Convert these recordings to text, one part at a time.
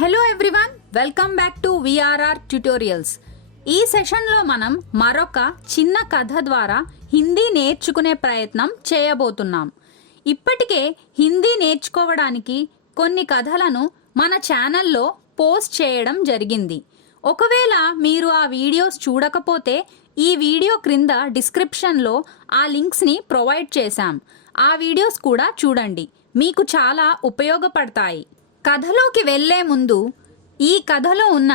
Hello everyone, welcome back to VRR tutorials. ఈ సెషన్లో మనం మరొక చిన్న కథ ద్వారా హిందీ నేర్చుకునే ప్రయత్నం చేయబోతున్నాం. ఇప్పటికే హిందీ నేర్చుకోవడానికి కొన్ని కథలను మన ఛానల్లో పోస్ట్ చేయడం జరిగింది. ఒకవేళ మీరు ఆ వీడియోస్ చూడకపోతే ఈ వీడియో క్రింద డిస్క్రిప్షన్లో ఆ లింక్స్ని ప్రొవైడ్ చేశాం. ఆ వీడియోస్ కూడా చూడండి, మీకు చాలా ఉపయోగపడతాయి. కథలోకి వెళ్లే ముందు ఈ కథలో ఉన్న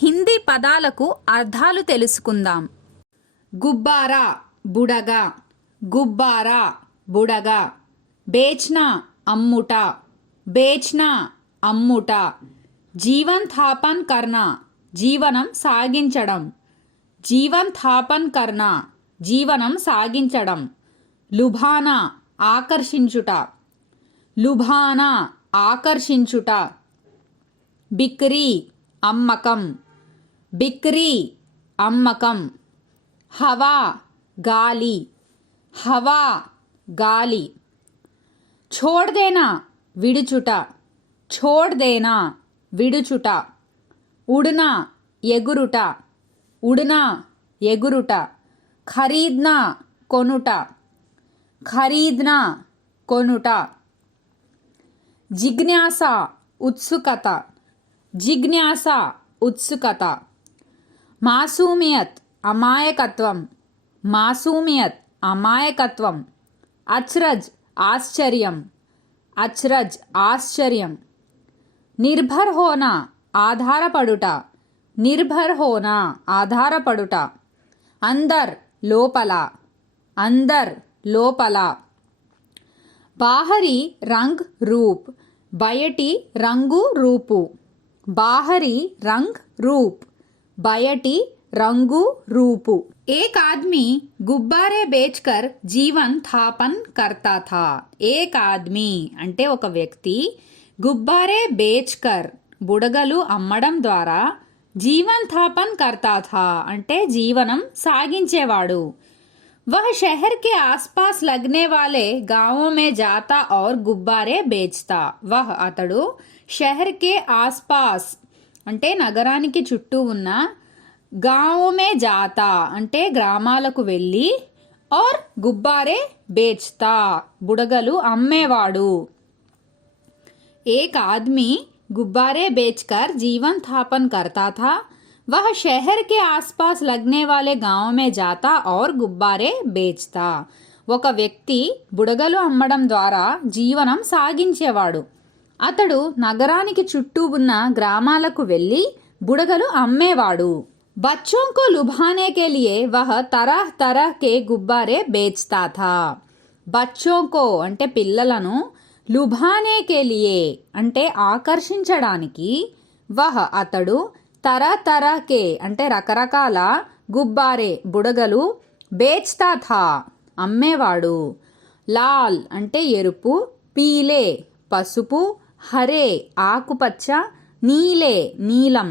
హిందీ పదాలకు అర్థాలు తెలుసుకుందాం. గుబ్బారా బుడగా, గుబ్బారా బుడగా. బేచ్నా అమ్ముట, బేచ్నా అమ్ముట. జీవన్ థాపన్ కర్నా, జీవనం సాగించడం, జీవన్ థాపన్ కర్నా, జీవనం సాగించడం. లుభానా ఆకర్షించుట, లుభానా ఆకర్షించుట. బిక్రీ అమ్మకం, బిక్రీ అమ్మకం. హవా గాలి, హవా గాలి. ఛోడ్ దేనా విడుచుట, ఛోడ్ దేనా విడుచుట. ఉడ్నా ఎగురుట, ఉడ్నా ఎగురుట. ఖరీద్నా కొనుట, ఖరీద్నా కొనుట. జిజ్ఞాస ఉత్సుకత, జిజ్ఞాస ఉత్సుకత. మాసూమియత్ అమాయకత్వం, మాసూమియత్ అమాయకత్వం. అచ్రజ్ ఆశ్చర్యం, అచ్రజ్ ఆశ్చర్యం. నిర్భర్ హోనా ఆధారపడుట, నిర్భర్ హోనా ఆధారపడుట. అందర్ లోపల, అందర్ లోపల. బాహరీ రంగ్ రూప్, బయటి రంగు రూపు. బాహరీ రంగ్ రూప్, బయటి రంగు రూపు. एक आदमी गुब्बारे बेचकर जीवन थापन करता था. एक आदमी అంటే ఒక వ్యక్తి గుబ్బారే బేచ్కర్ బుడగలు అమ్మడం ద్వారా జీవన్ థాపన్ కర్తా థా అంటే జీవనం సాగించేవాడు. वह शहर के आसपास लगने वाले गांवों में जाता और गुब्बारे बेचता. वह అతడు షహర్ కే ఆస్పాస్ అంటే నగరానికి చుట్టూ ఉన్న గాంవ్ మే జాతా అంటే గ్రామాలకు వెళ్ళి और గుబ్బారే బేచ్తా బుడగలు అమ్మేవాడు. एक आदमी गुब्बारे बेचकर जीवन थापन करता था. वह शहर के आसपास लगने वाले गांव में जाता और गुब्बारे बेचता. ఒక వ్యక్తి బుడగలు అమ్మడం ద్వారా జీవనం సాగించేవాడు. అతడు నగరానికి చుట్టూ ఉన్న గ్రామాలకు వెళ్ళి బుడగలు అమ్మేవాడు. बच्चों को लुभाने के लिए वह तरह तरह के गुब्बारे बेचता था. बच्चों को అంటే పిల్లలను లుభానే కే లియే అంటే ఆకర్షించడానికి వహ అతడు తరా తరాకే అంటే రకరకాల గుబ్బారే బుడగలు బేచ్తా థా అమ్మేవాడు. లాల్ అంటే ఎరుపు, పీలే పసుపు, హరే ఆకుపచ్చ, నీలే నీలం.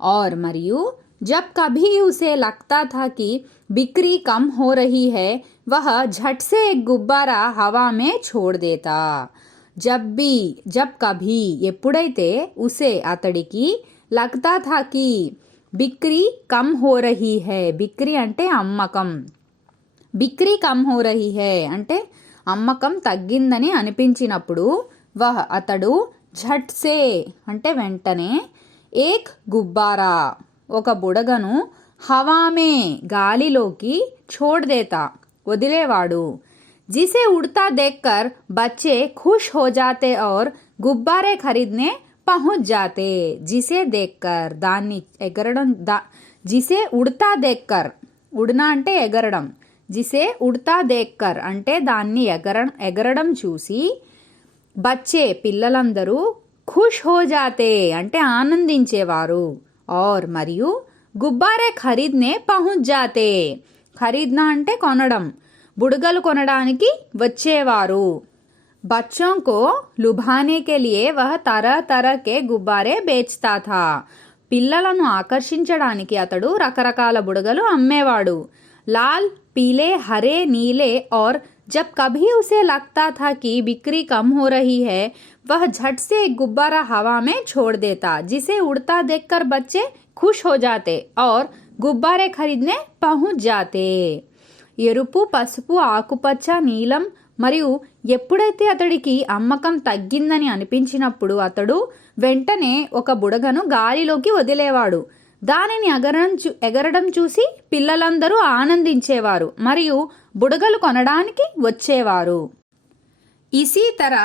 और మరియు जब कभी उसे लगता था कि बिक्री कम हो रही है वह झट से एक गुब्बारा हवा में छोड़ देता. जब कभी ఎప్పుడైతే उसे అతడికి लगता था कि बिक्री कम हो रही है, बिक्री అంటే అమ్మకం, బిక్రీ కమ్ హో రహీ హై అంటే అమ్మకం తగ్గిందని అనిపించినప్పుడు వహ్ అతడు ఝట్ సే అంటే వెంటనే ఏక్ గుబ్బారా ఒక బుడగను హవామే గాలిలోకి ఛోడ్ దేతా వదిలేవాడు. जिसे उड़ता देखकर बच्चे खुश हो जाते और गुब्बारे खरीदने पहुंच जाते. जिसे देखकर దాన్ని ఎగరడం जिसे उड़ता देखकर ఉడ్నా అంటే ఎగరడం, जिसे उड़ता देखकर అంటే దాన్ని ఎగరడం చూసి బచ్చే పిల్లలందరూ ఖుష్ హో జాతే అంటే ఆనందించేవారు. और మరియు గుబ్బారే ఖరీద్నే పహుంచ్ జాతే, ఖరీద్నా అంటే కొనడం, బుడగలు కొనడానికి వచ్చేవారు. बच्चों को लुभाने के लिए वह तरह तरह के गुब्बारे बेचता था. పిల్లలను ఆకర్షించడానికి అతడు రకరకాల బుడగలు అమ్మేవాడు. లాల్ పీలే హరే నీలే और जब कभी उसे लगता था कि बिक्री कम हो रही है, वह झट से एक गुब्बारा हवा में छोड़ देता, जिसे उड़ता देखकर बच्चे खुश हो जाते और गुब्बारे खरीदने पहुंच जाते. ఎరుపు, పసుపు, ఆకుపచ్చ, నీలం మరియు ఎప్పుడైతే అతడికి అమ్మకం తగ్గిందని అనిపించినప్పుడు అతడు వెంటనే ఒక బుడగను గాలిలోకి వదిలేవాడు. దానిని ఎగరడం చూసి పిల్లలందరూ ఆనందించేవారు మరియు బుడగలు కొనడానికి వచ్చేవారు. इसी तरह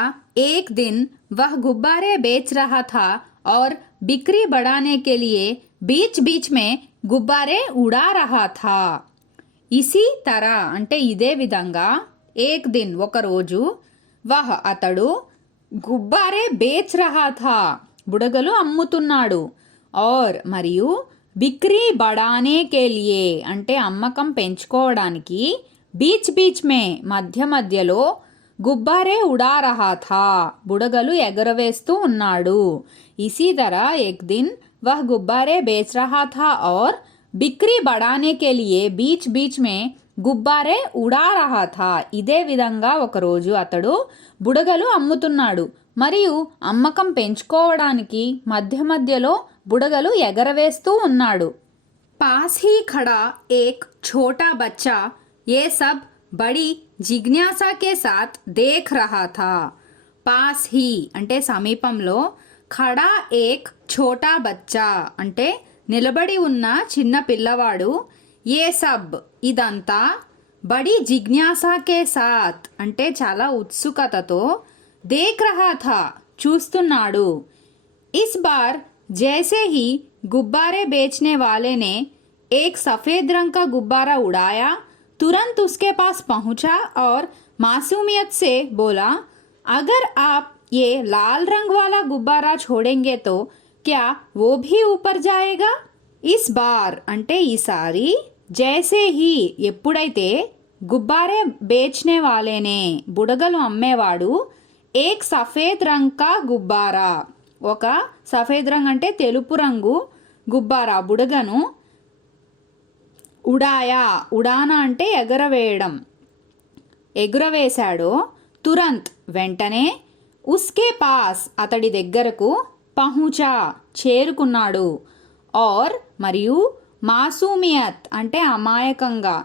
एक दिन वह गुब्बारे बेच रहा था और बिक्री बढ़ाने के लिए बीच बीच में गुब्बारे उड़ा रहा था. इसी तरह అంటే ఇదే విధంగా एक दिन ఒక రోజు वह అతడు గుబ్బారే బేచ్ రహా థా బుడగలు అమ్ముతున్నాడు और మరియు బిక్రీ బడానే కే లియే అంటే అమ్మకం పెంచుకోవడానికి బీచ్ బీచ్ మే మధ్య మధ్యలో గుబ్బారే ఉడా రహా థా బుడగలు ఎగరవేస్తూ ఉన్నాడు. ఇసీ तरह एक दिन वह गुब्बारे बेच रहा था और బిక్రీ బడానే కే లియే బీచ్ బీచ్ మే గుబ్బారే ఉడా రహా థా ఇదే విధంగా ఒకరోజు అతడు బుడగలు అమ్ముతున్నాడు మరియు అమ్మకం పెంచుకోవడానికి మధ్య మధ్యలో బుడగలు ఎగరవేస్తూ ఉన్నాడు. పాస్ హీ ఖడా ఏక్ ఛోటా బచ్చా ये सब बड़ी जिज्ञासा के साथ देख रहा था. पास ही అంటే సమీపంలో, ఖడా ఏక్ ఛోటా బచ్చా అంటే నిలబడి ఉన్న చిన్న పిల్లవాడు, ఏ సబ్ ఇదంతా, బడి జిజ్ఞాసా కే సాత్ అంటే చాలా ఉత్సుకతతో, దేఖ్ రహా థా చూస్తున్నాడు. इस बार जैसे ही गुब्बारे बेचने वाले ने एक सफ़ेद रंग का गुब्बारा उड़ाया, तुरंत उसके पास पहुंचा और मासूमियत से बोला, अगर आप ये लाल रंग वाला गुब्बारा छोड़ेंगे तो क्या वो भी ऊपर जाएगा. इस बार అంటే ఈసారి, జైసే హీ ఎప్పుడైతే, గుబ్బారే బేచ్నే వాలేనే బుడగలు అమ్మేవాడు, ఏక్ సఫేద్ రంగ్ కా గుబ్బారా ఒక సఫేద్ రంగ్ అంటే తెలుపు రంగు గుబ్బారా బుడగను, ఉడాయా ఉడానా అంటే ఎగరవేయడం, ఎగురవేశాడో, తురంత్ వెంటనే, ఉస్కే పాస్ అతడి దగ్గరకు, పహుచా చేరుకున్నాడు, और మరియు మాసూమియత్ అంటే అమాయకంగా,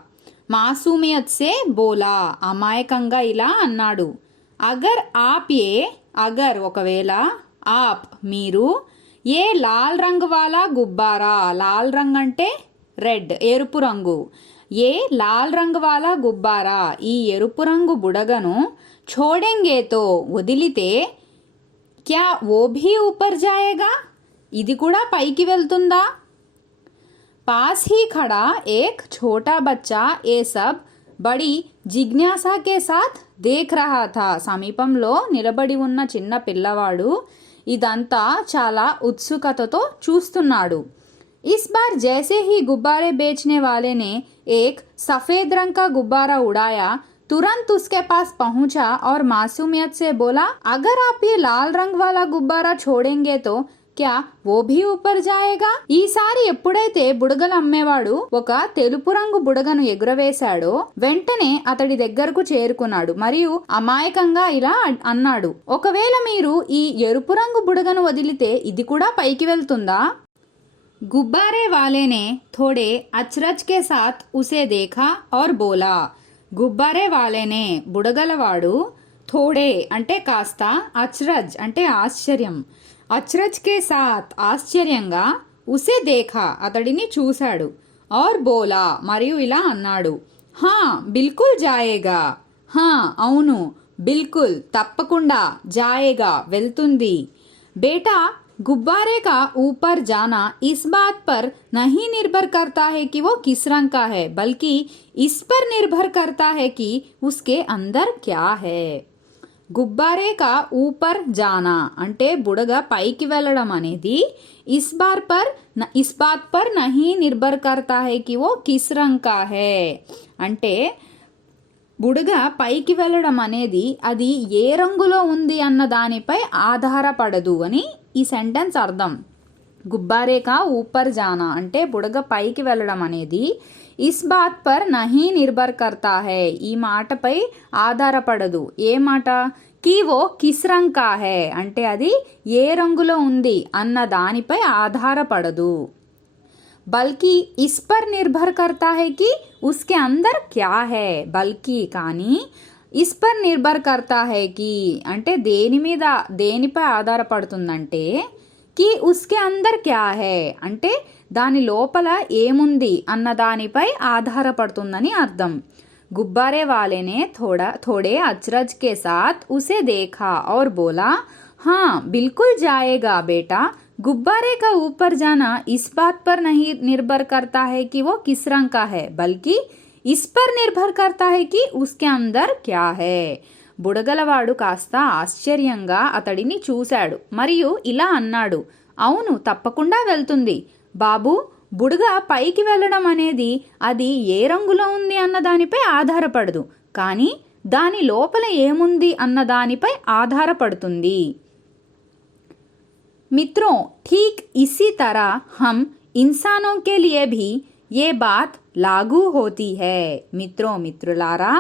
మాసూమియత్ సే బోలా అమాయకంగా ఇలా అన్నాడు, అగర్ ఆప్ ఏ అగర్ ఒకవేళ, ఆప్ మీరు, ఏ లాల్ రంగ్ వాలా గుబ్బారా లాల్ రంగ్ అంటే రెడ్ ఎరుపు రంగు, ఏ లాల్ రంగ్ వాలా గుబ్బారా ఈ ఎరుపు రంగు బుడగను, ఛోడెంగేతో వదిలితే, క్యా ఓ భీ ఊపర్ జాయేగా ఇది కూడా పైకి వెళ్తుందా. పాస్ హీ ఖడా ఏక్ ఛోటా బచ్చా ఏ సబ్ బడి జిజ్ఞాసా కే సాత్ దేఖ్ రహా థా సమీపంలో నిలబడి ఉన్న చిన్న పిల్లవాడు ఇదంతా చాలా ఉత్సుకతతో చూస్తున్నాడు. इस बार जैसे ही गुब्बारे बेचने वाले ने एक सफ़ेद रंग का गुब्बारा उड़ाया, तुरंत उसके पास पहुंचा और मासूमियत से बोला, अगर आप ये लाल रंग वाला गुब्बारा छोड़ेंगे तो क्या वो भी ऊपर जाएगा. ఈసారి ఎప్పుడైతే బుడగలు అమ్మేవాడు ఒక తెలుపు రంగు బుడగను ఎగురవేశాడో, వెంటనే అతడి దగ్గరకు చేరుకున్నాడు మరియు అమాయకంగా ఇలా అన్నాడు, ఒకవేళ మీరు ఈ ఎరుపు రంగు బుడగను వదిలితే ఇది కూడా పైకి వెళ్తుందా. गुब्बारे वाले ने थोड़े अचरज के साथ उसे देखा और बोला. గుబ్బారే వాలేనే బుడగలవాడు, థోడే అంటే కాస్త, అచ్రజ్ అంటే ఆశ్చర్యం, అచ్రజ్ కే సాత్ ఆశ్చర్యంగా, ఉసే దేఖా అతడిని చూశాడు, और బోలా మరియు ఇలా అన్నాడు, హా బిల్కుల్ జాయేగా హా అవును, బిల్కుల్ తప్పకుండా, జాయేగా వెళ్తుంది. బేటా गुब्बारे का ऊपर जाना इस बात पर नहीं निर्भर करता है कि वो किस रंग का है, बल्कि इस पर निर्भर करता है कि उसके अंदर क्या है. గుబ్బారే కా ఊపర్ జానా అంటే బుడగ పైకి వెళ్ళడం అనేది, ఇస్ బాత్ పర్ నహీ నిర్భర్ కర్తా హై కి వో కిస్ రంగ్ కా హై అంటే బుడగ పైకి వెళ్ళడం అనేది అది ఏ రంగులో ఉంది అన్న దానిపై ఆధారపడదు అని ఈ సెంటెన్స్ అర్థం. గుబ్బారే కా ఊపర్ జానా అంటే బుడగ పైకి వెళ్ళడం అనేది ఇస్ బాత్ పర్ నహీ నిర్భర్ కర్తా హై ఈ మాటపై ఆధారపడదు. ఏ మాట? కి వో కిస్ రంగ్ కా హై అంటే అది ఏ రంగులో ఉంది అన్న దానిపై ఆధారపడదు. బల్కి ఇస్ పర్ నిర్భర్ కర్తా హై కి ఉస్కే అందర్ క్యా హై బల్కి కానీ ఇస్ పర్ నిర్భర్ కర్తా హై కి అంటే దేనిపై ఆధారపడుతుందంటే కి ఉస్కే అందర్ క్యా హై అంటే దాని లోపల ఏముంది అన్న దానిపై ఆధారపడుతుందని అర్థం. గుబ్బారే వాలేనే थोड़े अचरज के साथ उसे देखा और बोला हाँ बिल्कुल जाएगा बेटा. गुब्बारे का ऊपर जाना इस बात पर नहीं निर्भर करता है कि वो किस रंग का है बल्कि इस पर निर्भर करता है कि उसके अंदर क्या है. బుడగలవాడు కాస్త ఆశ్చర్యంగా అతడిని చూశాడు మరియు ఇలా అన్నాడు, అవును తప్పకుండా వెళ్తుంది బాబు. బుడగ పైకి వెళ్ళడం అనేది అది ఏ రంగులో ఉంది అన్న దానిపై ఆధారపడదు, కానీ దాని లోపల ఏముంది అన్న దానిపై ఆధారపడుతుంది. मित्रों ठीक इसी तरह हम इंसानों के लिए भी ये बात लागू होती है. మిత్రులారా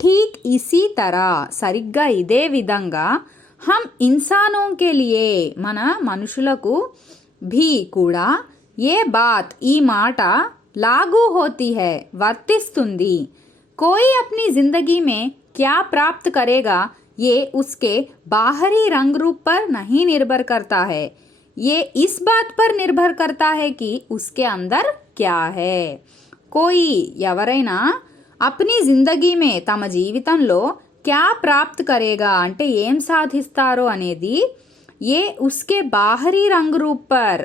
ठीक इसी तरह సరిగ్గా ఇదే విధంగా हम इंसानों के लिए మన మనుషులకు भी కూడా ये बात ఈ మాట लागू होती है వర్తిస్తుంది. कोई अपनी जिंदगी में क्या प्राप्त करेगा ये उसके बाहरी रंग रूप पर नहीं निर्भर करता है, ये इस बात पर निर्भर करता है कि उसके अंदर क्या है. कोई ఎవరైనా అప్నీ జిందగీ తమ జీవితంలో క్యా ప్రాప్త్ కరేగా అంటే ఏం సాధిస్తారో అనేది ఏ ఉస్కే బాహరీ రంగ్ రూప్ పర్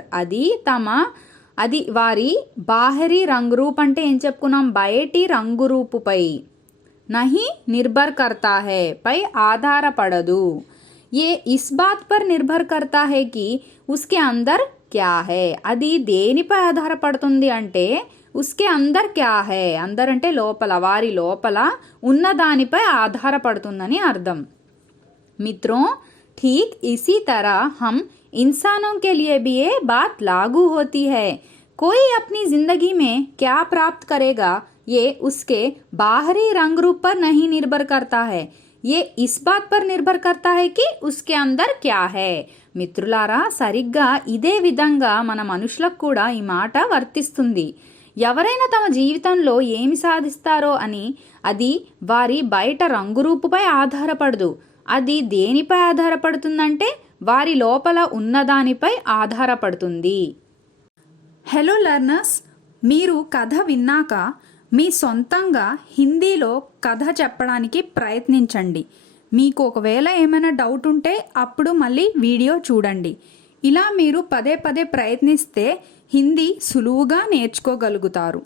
అది వారి బాహరీ రంగ్ రూప్ అంటే ఏం చెప్పుకున్నాం, బయటి రంగు రూపుపై, నహి నిర్భర్ కర్తా హై పై ఆధారపడదు. ఏ ఇస్ బాత్ పర్ నిర్భర్ కర్తా హై కి ఉస్కే అందర్ క్యా హై అది దేనిపై ఆధారపడుతుంది అంటే ఉస్కే అందర్ క్యా హై అందర్ అంటే లోపల, వారి లోపల ఉన్న దానిపై ఆధారపడుతుందని అర్థం. మిత్రోं ठीक इसी तरह हम इंसानों के लिए भी ये बात लागू होती है. कोई अपनी जिंदगी में क्या प्राप्त करेगा ये उसके बाहरी रंग रूप पर नहीं निर्भर करता है, ये इस बात पर निर्भर करता है कि उसके अंदर क्या है. మిత్రులారా సరిగ్గా ఇదే విధంగా మన మనుషులకు కూడా ఈ మాట వర్తిస్తుంది. ఎవరైనా తమ జీవితంలో ఏమి సాధిస్తారో అని అది వారి బయట రంగురూపుపై ఆధారపడదు, అది దేనిపై ఆధారపడుతుందంటే వారి లోపల ఉన్నదానిపై ఆధారపడుతుంది. హలో లర్నర్స్, మీరు కథ విన్నాక మీ సొంతంగా హిందీలో కథ చెప్పడానికి ప్రయత్నించండి. మీకు ఒకవేళ ఏమైనా డౌట్ ఉంటే అప్పుడు మళ్ళీ వీడియో చూడండి. ఇలా మీరు పదే పదే ప్రయత్నిస్తే హిందీ సులువుగా నేర్చుకోగలుగుతారు.